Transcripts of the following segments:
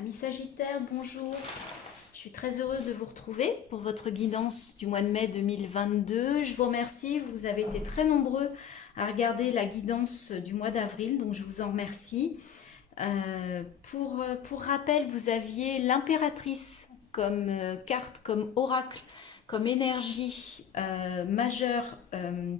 Amis Sagittaires, bonjour. Je suis très heureuse de vous retrouver pour votre guidance du mois de mai 2022. Je vous remercie, vous avez été très nombreux à regarder la guidance du mois d'avril, donc je vous en remercie. Pour rappel, vous aviez l'impératrice comme carte, comme oracle, comme énergie majeure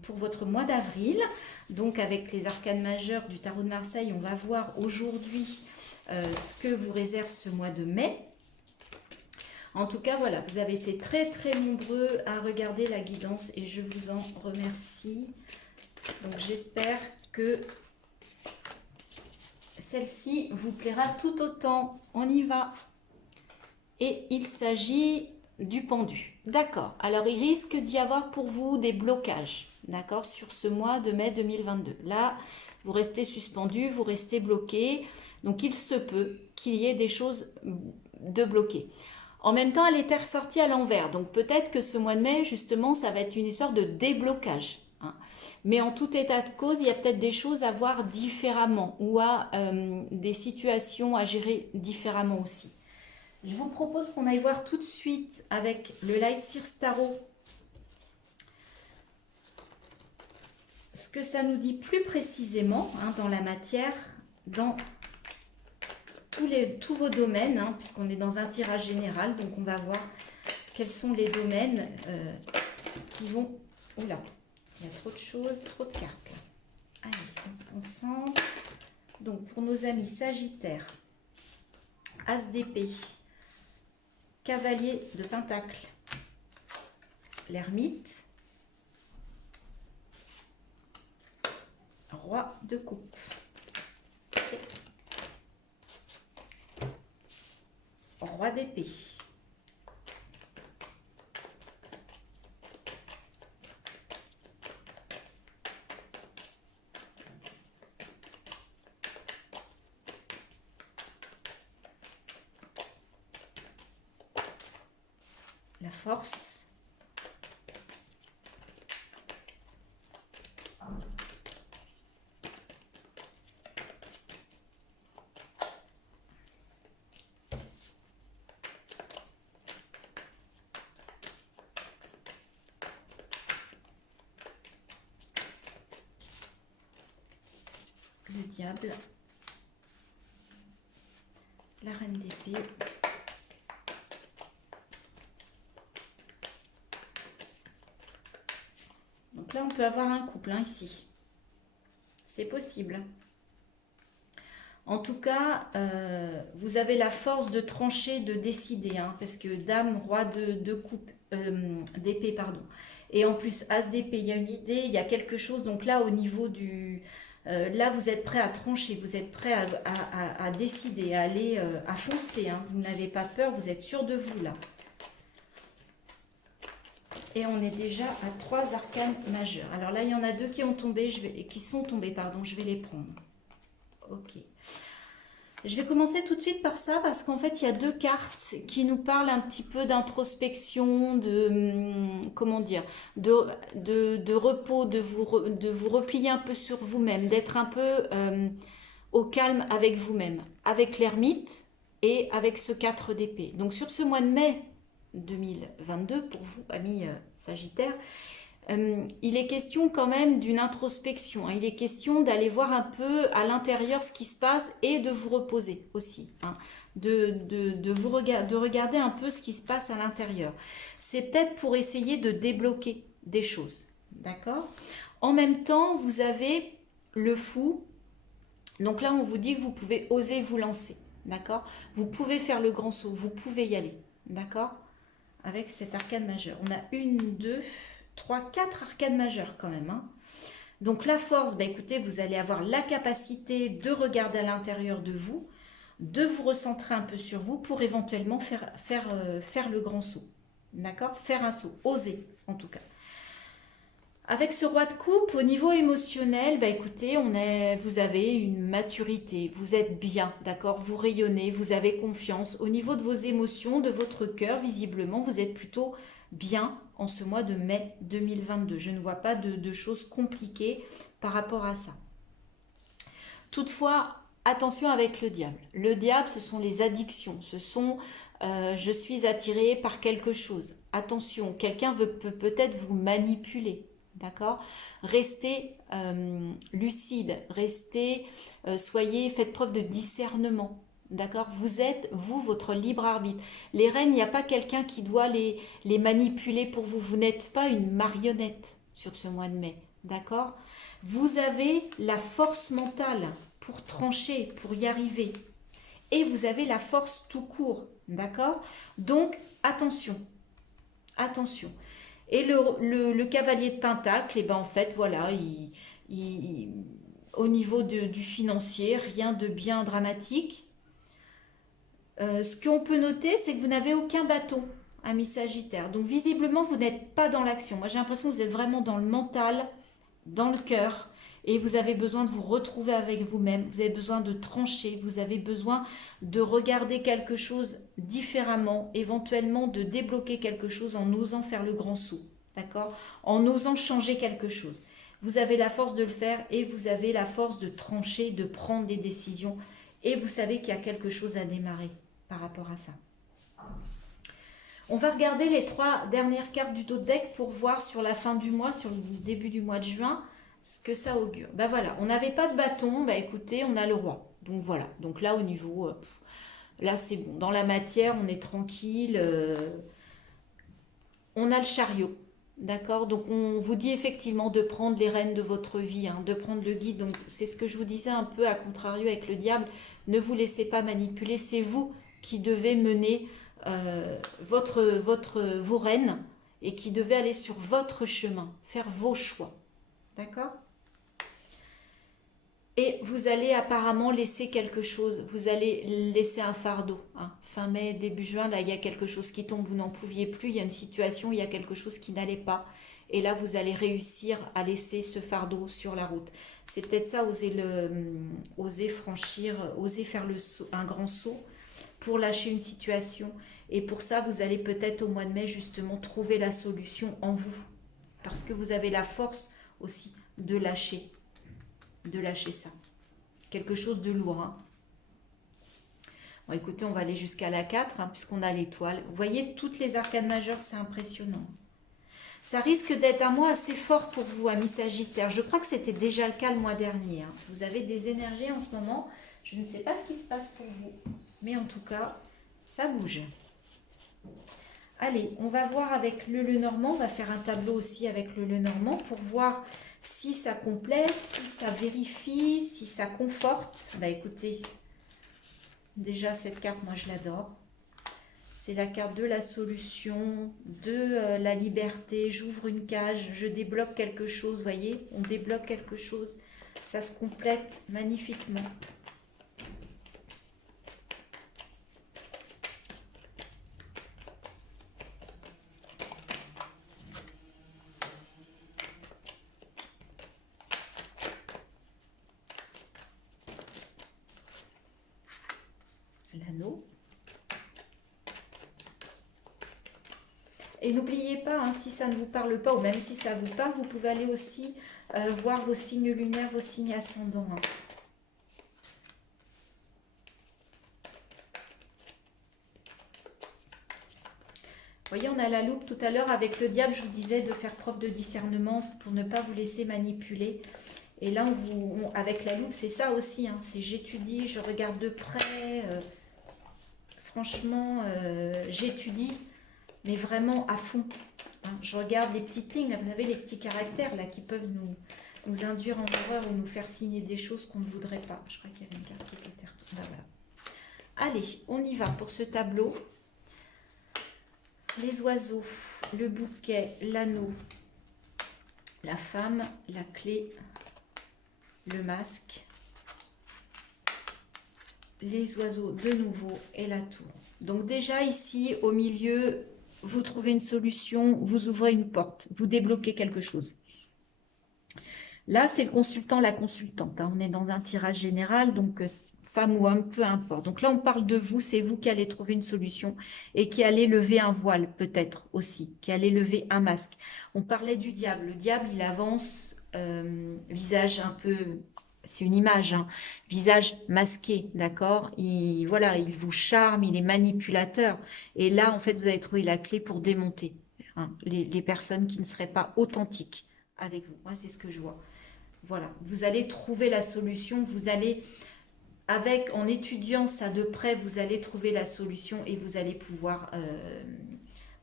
pour votre mois d'avril. Donc avec les arcanes majeures du tarot de Marseille, on va voir aujourd'hui ce que vous réserve ce mois de mai. En tout cas, voilà, vous avez été très nombreux à regarder la guidance et je vous en remercie. Donc j'espère que celle-ci vous plaira tout autant. On y va. Et il s'agit du pendu. D'accord. Alors il risque d'y avoir pour vous des blocages. D'accord, sur ce mois de mai 2022. Là, vous restez suspendu, vous restez bloqué. Donc il se peut qu'il y ait des choses de bloquées. En même temps, elle était ressortie à l'envers. Donc peut-être que ce mois de mai, justement, ça va être une histoire de déblocage. Hein. Mais en tout état de cause, il y a peut-être des choses à voir différemment ou à des situations à gérer différemment aussi. Je vous propose qu'on aille voir tout de suite avec le Light Seers Tarot ce que ça nous dit plus précisément dans la matière, dans tous vos domaines, puisqu'on est dans un tirage général. Donc on va voir quels sont les domaines qui vont... Oula, il y a trop de choses, trop de cartes là. Allez, on se concentre. Donc pour nos amis Sagittaires, As d'épée, Cavalier de Pentacle, l'Ermite, Roi de coupe, okay. Roi d'épée, la force, le diable, la reine d'épée, donc là on peut avoir un couple ici, c'est possible. En tout cas, vous avez la force de trancher, de décider, parce que dame, roi de coupe, d'épée, pardon. Et en plus, as d'épée, il y a une idée, il y a quelque chose. Donc là, au niveau du... là, vous êtes prêt à trancher, vous êtes prêt à décider, à aller, à foncer. Vous n'avez pas peur, vous êtes sûr de vous, là. Et on est déjà à 3 arcanes majeurs. Alors là, il y en a 2 qui ont tombé, qui sont tombés, pardon, je vais les prendre. Ok. Je vais commencer tout de suite par ça parce qu'en fait, il y a 2 cartes qui nous parlent un petit peu d'introspection, comment dire, de repos, de vous replier un peu sur vous-même, d'être un peu au calme avec vous-même, avec l'ermite et avec ce 4 d'épée. Donc sur ce mois de mai 2022, pour vous, amis Sagittaires, il est question quand même d'une introspection. Il est question d'aller voir un peu à l'intérieur ce qui se passe et de vous reposer aussi. De regarder un peu ce qui se passe à l'intérieur. C'est peut-être pour essayer de débloquer des choses. D'accord ? En même temps, vous avez le fou. Donc là, on vous dit que vous pouvez oser vous lancer. D'accord ? Vous pouvez faire le grand saut. Vous pouvez y aller. D'accord ? Avec cet arcane majeur. On a 1, 2... 3, 4 arcanes majeures quand même. Donc la force, écoutez, vous allez avoir la capacité de regarder à l'intérieur de vous recentrer un peu sur vous pour éventuellement faire le grand saut. D'accord ? Faire un saut, oser en tout cas. Avec ce roi de coupe, au niveau émotionnel, écoutez, vous avez une maturité, vous êtes bien, d'accord ? Vous rayonnez, vous avez confiance. Au niveau de vos émotions, de votre cœur, visiblement, vous êtes plutôt bien en ce mois de mai 2022. Je ne vois pas de choses compliquées par rapport à ça. Toutefois, attention avec le diable. Le diable, ce sont les addictions. Ce sont je suis attiré par quelque chose. Attention, quelqu'un peut peut-être vous manipuler. D'accord? Restez lucide, faites preuve de discernement. D'accord? Vous êtes, vous, votre libre arbitre. Les reines, il n'y a pas quelqu'un qui doit les manipuler pour vous. Vous n'êtes pas une marionnette sur ce mois de mai. D'accord? Vous avez la force mentale pour trancher, pour y arriver. Et vous avez la force tout court. D'accord? Donc, attention. Attention. Et le cavalier de Pentacle, et ben en fait, voilà, au niveau du financier, rien de bien dramatique. Ce qu'on peut noter, c'est que vous n'avez aucun bâton, ami Sagittaire. Donc visiblement, vous n'êtes pas dans l'action. Moi, j'ai l'impression que vous êtes vraiment dans le mental, dans le cœur, et vous avez besoin de vous retrouver avec vous-même. Vous avez besoin de trancher, vous avez besoin de regarder quelque chose différemment, éventuellement de débloquer quelque chose en osant faire le grand saut, d'accord? En osant changer quelque chose. Vous avez la force de le faire et vous avez la force de trancher, de prendre des décisions. Et vous savez qu'il y a quelque chose à démarrer par rapport à ça. On va regarder les 3 dernières cartes du dos de deck pour voir sur la fin du mois, sur le début du mois de juin, ce que ça augure. Ben voilà, on n'avait pas de bâton, ben écoutez, on a le roi. Donc voilà, donc là au niveau, là c'est bon. Dans la matière, on est tranquille. On a le chariot. D'accord? Donc on vous dit effectivement de prendre les rênes de votre vie, hein, de prendre le guide. Donc c'est ce que je vous disais un peu à contrario avec le diable. Ne vous laissez pas manipuler, c'est vous qui devez mener vos rênes et qui devez aller sur votre chemin, faire vos choix. D'accord? Et vous allez apparemment laisser quelque chose, vous allez laisser un fardeau. Hein. Fin mai, début juin, là il y a quelque chose qui tombe, vous n'en pouviez plus, il y a une situation, il y a quelque chose qui n'allait pas. Et là vous allez réussir à laisser ce fardeau sur la route. C'est peut-être ça, oser franchir, oser faire un grand saut pour lâcher une situation. Et pour ça, vous allez peut-être au mois de mai justement trouver la solution en vous. Parce que vous avez la force aussi de lâcher ça. Quelque chose de lourd. Hein. Bon, écoutez, on va aller jusqu'à la 4, hein, puisqu'on a l'étoile. Vous voyez, toutes les arcanes majeures, c'est impressionnant. Ça risque d'être un mois assez fort pour vous, amis Sagittaire. Je crois que c'était déjà le cas le mois dernier. Hein. Vous avez des énergies en ce moment. Je ne sais pas ce qui se passe pour vous. Mais en tout cas, ça bouge. Allez, on va voir avec le Lenormand. On va faire un tableau aussi avec le Lenormand pour voir si ça complète, si ça vérifie, si ça conforte. Bah écoutez, déjà cette carte, moi je l'adore. C'est la carte de la solution, de la liberté. J'ouvre une cage, je débloque quelque chose, voyez, on débloque quelque chose. Ça se complète magnifiquement. L'anneau. Et n'oubliez pas, hein, si ça ne vous parle pas, ou même si ça vous parle, vous pouvez aller aussi voir vos signes lunaires, vos signes ascendants. Hein. Vous voyez, on a la loupe tout à l'heure avec le diable, je vous disais de faire preuve de discernement pour ne pas vous laisser manipuler. Et là, avec la loupe, c'est ça aussi, hein, c'est j'étudie, je regarde de près, franchement, j'étudie, mais vraiment à fond. Hein. Je regarde les petites lignes, là, vous avez les petits caractères là qui peuvent nous induire en erreur ou nous faire signer des choses qu'on ne voudrait pas. Je crois qu'il y avait une carte qui s'était retournée. Voilà. Allez, on y va pour ce tableau. Les oiseaux, le bouquet, l'anneau, la femme, la clé, le masque, les oiseaux de nouveau et la tour. Donc déjà ici, au milieu, vous trouvez une solution, vous ouvrez une porte, vous débloquez quelque chose. Là, c'est le consultant, la consultante. Hein. On est dans un tirage général, donc femme ou homme, peu importe. Donc là, on parle de vous, c'est vous qui allez trouver une solution et qui allez lever un voile, peut-être aussi, qui allez lever un masque. On parlait du diable. Le diable, il avance, visage un peu c'est une image, hein, visage masqué, d'accord? Voilà, il vous charme, il est manipulateur. Et là, en fait, vous avez trouvé la clé pour démonter, hein, les personnes qui ne seraient pas authentiques avec vous. Moi, c'est ce que je vois. Voilà, vous allez trouver la solution, vous allez, en étudiant ça de près, vous allez trouver la solution et vous allez pouvoir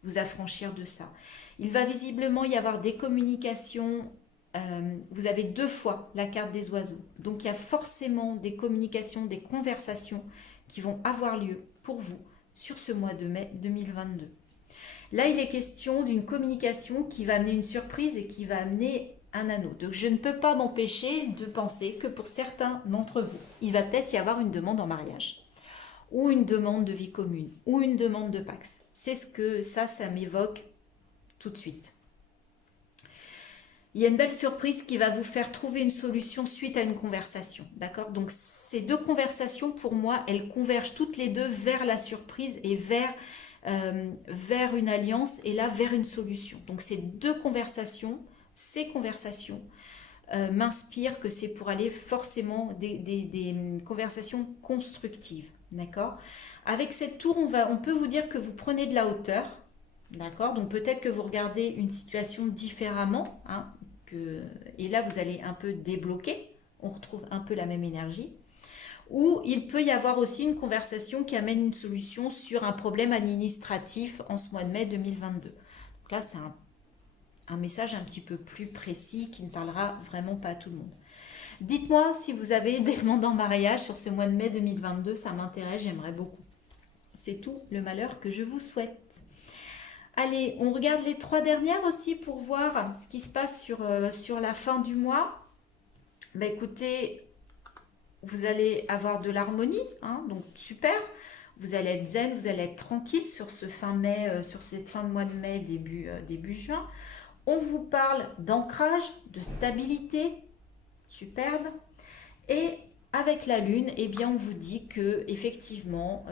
vous affranchir de ça. Il va visiblement y avoir des communications. Vous avez 2 fois la carte des oiseaux. Donc il y a forcément des communications, des conversations qui vont avoir lieu pour vous sur ce mois de mai 2022. Là, il est question d'une communication qui va amener une surprise et qui va amener un anneau. Donc je ne peux pas m'empêcher de penser que pour certains d'entre vous, il va peut-être y avoir une demande en mariage, ou une demande de vie commune, ou une demande de Pax. C'est ce que ça m'évoque tout de suite. Il y a une belle surprise qui va vous faire trouver une solution suite à une conversation. D'accord? Donc ces 2 conversations, pour moi, elles convergent toutes les 2 vers la surprise et vers une alliance et là vers une solution. Donc ces 2 conversations, m'inspirent que c'est pour aller forcément des conversations constructives. D'accord? Avec cette tour, on peut vous dire que vous prenez de la hauteur. D'accord? Donc peut-être que vous regardez une situation différemment, hein, et là vous allez un peu débloquer, on retrouve un peu la même énergie. Ou il peut y avoir aussi une conversation qui amène une solution sur un problème administratif en ce mois de mai 2022. Donc là c'est un message un petit peu plus précis qui ne parlera vraiment pas à tout le monde. Dites-moi si vous avez des demandes en mariage sur ce mois de mai 2022, ça m'intéresse, j'aimerais beaucoup. C'est tout le malheur que je vous souhaite. Allez, on regarde les 3 dernières aussi pour voir ce qui se passe sur la fin du mois. Ben écoutez, vous allez avoir de l'harmonie, hein, donc super. Vous allez être zen, vous allez être tranquille sur ce fin mai, sur cette fin de mois de mai, début juin. On vous parle d'ancrage, de stabilité, superbe. Et avec la lune, eh bien, on vous dit que effectivement,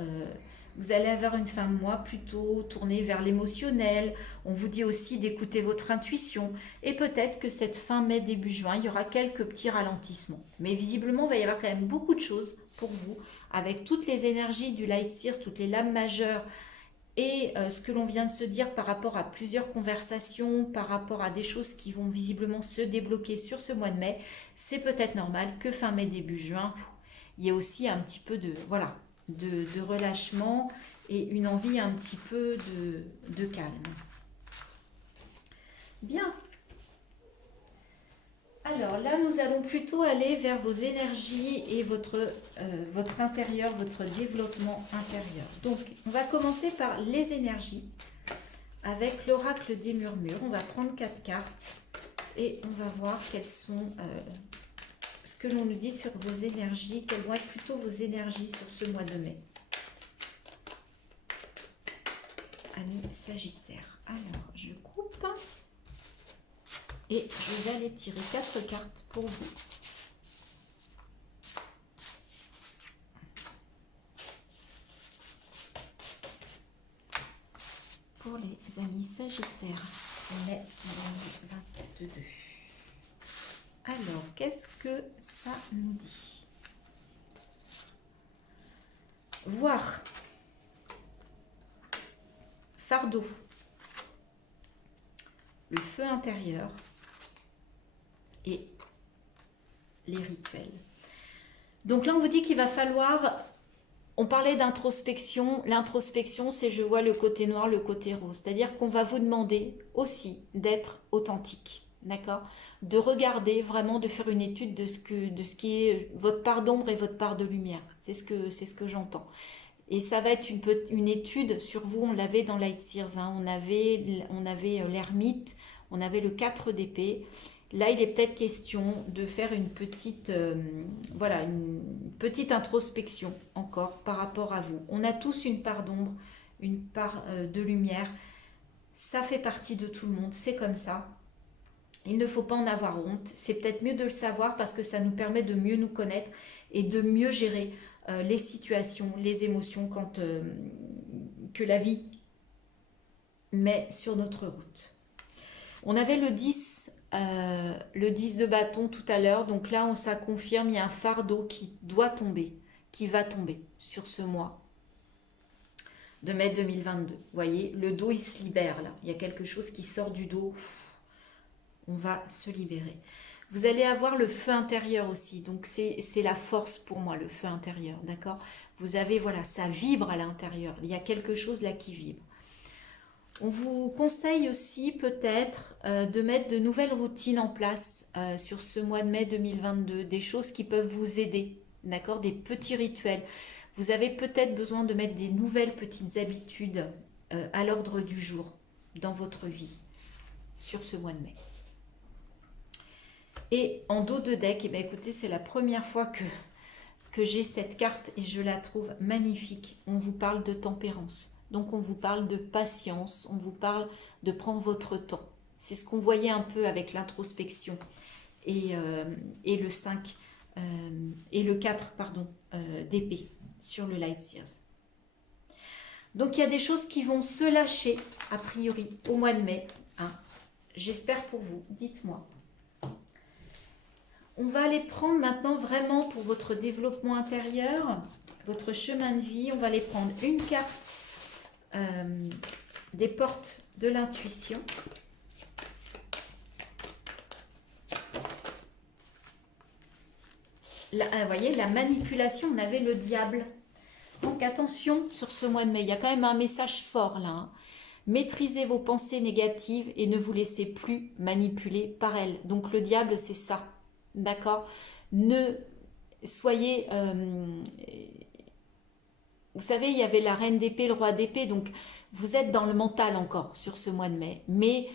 vous allez avoir une fin de mois plutôt tournée vers l'émotionnel. On vous dit aussi d'écouter votre intuition. Et peut-être que cette fin mai, début juin, il y aura quelques petits ralentissements. Mais visiblement, il va y avoir quand même beaucoup de choses pour vous, avec toutes les énergies du Light Seers, toutes les lames majeures, et ce que l'on vient de se dire par rapport à plusieurs conversations, par rapport à des choses qui vont visiblement se débloquer sur ce mois de mai, c'est peut-être normal que fin mai, début juin, il y ait aussi un petit peu de relâchement et une envie un petit peu de calme. Bien. Alors là, nous allons plutôt aller vers vos énergies et votre intérieur, votre développement intérieur. Donc, on va commencer par les énergies avec l'oracle des murmures. On va prendre 4 cartes et on va voir quelles sont ce que l'on nous dit sur vos énergies, quelles vont être plutôt vos énergies sur ce mois de mai. Amis Sagittaire. Alors, je coupe. Et je vais aller tirer 4 cartes pour vous. Pour les amis Sagittaires, mai 2022. Alors, qu'est-ce que ça nous dit? Voir. Fardeau. Le feu intérieur. Et les rituels. Donc là, on vous dit qu'il va falloir... On parlait d'introspection. L'introspection, c'est je vois le côté noir, le côté rose. C'est-à-dire qu'on va vous demander aussi d'être authentique. D'accord? De regarder vraiment, de faire une étude de ce qui est votre part d'ombre et votre part de lumière. C'est ce que j'entends. Et ça va être une étude sur vous. On l'avait dans Light Seers. Hein. On avait l'ermite, on avait le 4 d'épée. Là, il est peut-être question de faire une petite introspection encore par rapport à vous. On a tous une part d'ombre, une part de lumière. Ça fait partie de tout le monde, c'est comme ça. Il ne faut pas en avoir honte. C'est peut-être mieux de le savoir parce que ça nous permet de mieux nous connaître et de mieux gérer les situations, les émotions que la vie met sur notre route. On avait le 10 le 10 de bâton tout à l'heure. Donc là, ça confirme, il y a un fardeau qui doit tomber, qui va tomber sur ce mois de mai 2022. Vous voyez, le dos, il se libère là. Il y a quelque chose qui sort du dos. On va se libérer. Vous allez avoir le feu intérieur aussi. Donc, c'est la force pour moi, le feu intérieur. D'accord? Vous avez, voilà, ça vibre à l'intérieur. Il y a quelque chose là qui vibre. On vous conseille aussi peut-être de mettre de nouvelles routines en place sur ce mois de mai 2022. Des choses qui peuvent vous aider. D'accord? Des petits rituels. Vous avez peut-être besoin de mettre des nouvelles petites habitudes à l'ordre du jour dans votre vie sur ce mois de mai. Et en dos de deck, eh bien, écoutez, c'est la première fois que j'ai cette carte et je la trouve magnifique. On vous parle de tempérance. Donc on vous parle de patience, on vous parle de prendre votre temps. C'est ce qu'on voyait un peu avec l'introspection et le 5 et le 4 pardon, d'épée sur le Light Seers. Donc il y a des choses qui vont se lâcher a priori au mois de mai. Hein. J'espère pour vous, dites-moi. On va aller prendre maintenant vraiment pour votre développement intérieur, votre chemin de vie. On va aller prendre une carte des portes de l'intuition. Vous voyez, la manipulation, on avait le diable. Donc attention sur ce mois de mai, il y a quand même un message fort là. Hein. Maîtrisez vos pensées négatives et ne vous laissez plus manipuler par elles. Donc le diable, c'est ça. D'accord? Ne soyez... vous savez, il y avait la reine d'épée, le roi d'épée, donc vous êtes dans le mental encore sur ce mois de mai. Mais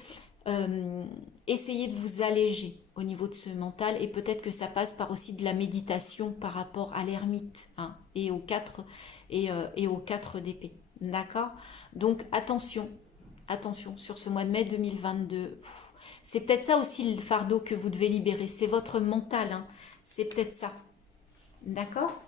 essayez de vous alléger au niveau de ce mental et peut-être que ça passe par aussi de la méditation par rapport à l'ermite hein, et aux 4 d'épée. D'accord? Donc attention, attention sur ce mois de mai 2022. C'est peut-être ça aussi le fardeau que vous devez libérer. C'est votre mental. Hein. C'est peut-être ça. D'accord?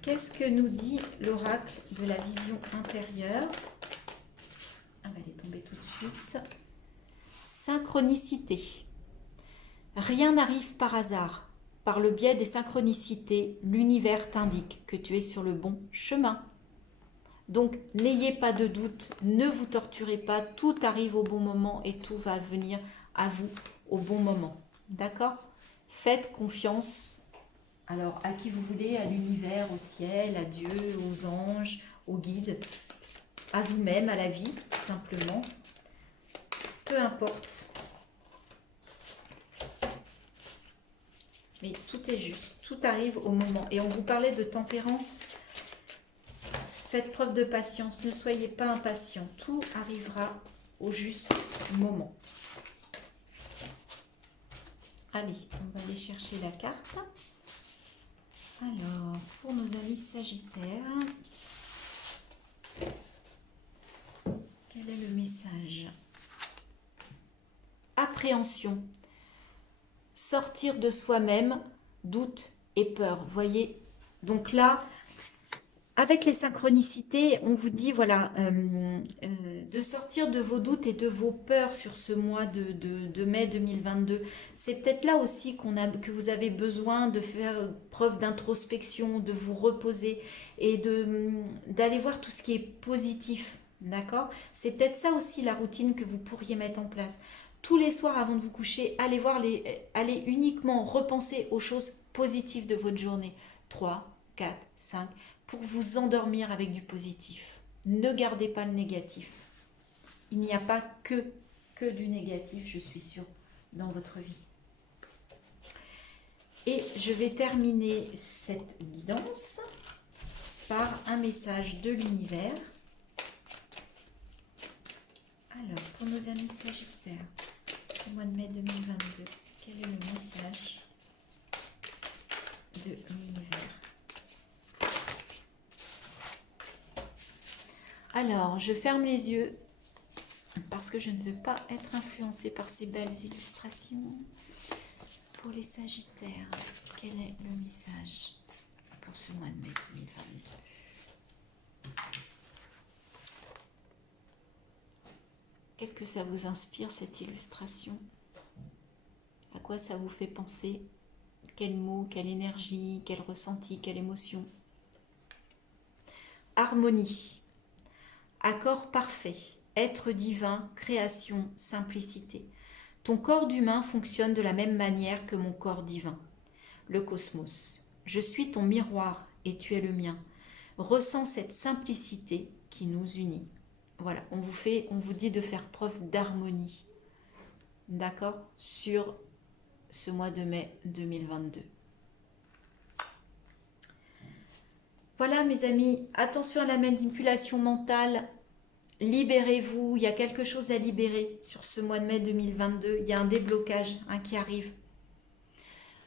Qu'est-ce que nous dit l'oracle de la vision intérieure? Ah ben, elle est tombée tout de suite. Synchronicité. Rien n'arrive par hasard. Par le biais des synchronicités, l'univers t'indique que tu es sur le bon chemin. Donc, n'ayez pas de doute, ne vous torturez pas, tout arrive au bon moment et tout va venir à vous au bon moment. D'accord? Faites confiance, alors à qui vous voulez, à l'univers, au ciel, à Dieu, aux anges, aux guides, à vous-même, à la vie, tout simplement. Peu importe. Mais tout est juste, tout arrive au moment. Et on vous parlait de tempérance. Faites preuve de patience, ne soyez pas impatient. Tout arrivera au juste moment. Allez, on va aller chercher la carte. Alors, pour nos amis Sagittaires, quel est le message? Appréhension. Sortir de soi-même, doute et peur. Vous voyez? Donc là, avec les synchronicités, on vous dit voilà, de sortir de vos doutes et de vos peurs sur ce mois de mai 2022. C'est peut-être là aussi que vous avez besoin de faire preuve d'introspection, de vous reposer et d'aller voir tout ce qui est positif. D'accord? C'est peut-être ça aussi la routine que vous pourriez mettre en place. Tous les soirs avant de vous coucher, allez uniquement repenser aux choses positives de votre journée. 3, 4, 5... pour vous endormir avec du positif. Ne gardez pas le négatif. Il n'y a pas que du négatif, je suis sûre, dans votre vie. Et je vais terminer cette guidance par un message de l'univers. Alors, pour nos amis Sagittaires, au mois de mai 2022, quel est le message de l'univers? Alors, je ferme les yeux parce que je ne veux pas être influencée par ces belles illustrations. Pour les Sagittaires, quel est le message pour ce mois de mai 2022? Qu'est-ce que ça vous inspire, cette illustration? À quoi ça vous fait penser? Quel mot, quelle énergie, quel ressenti, quelle émotion? Harmonie, accord parfait, être divin, création, simplicité. Ton corps d'humain fonctionne de la même manière que mon corps divin. Le cosmos. Je suis ton miroir et tu es le mien. Ressens cette simplicité qui nous unit. Voilà, on vous dit de faire preuve d'harmonie. D'accord? Sur ce mois de mai 2022. Voilà mes amis, attention à la manipulation mentale. Libérez-vous, il y a quelque chose à libérer sur ce mois de mai 2022. Il y a un déblocage qui arrive.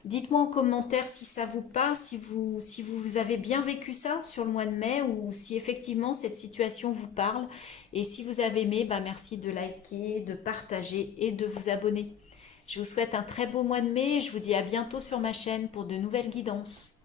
Dites-moi en commentaire si ça vous parle, si vous avez bien vécu ça sur le mois de mai ou si effectivement cette situation vous parle. Et si vous avez aimé, merci de liker, de partager et de vous abonner. Je vous souhaite un très beau mois de mai et je vous dis à bientôt sur ma chaîne pour de nouvelles guidances.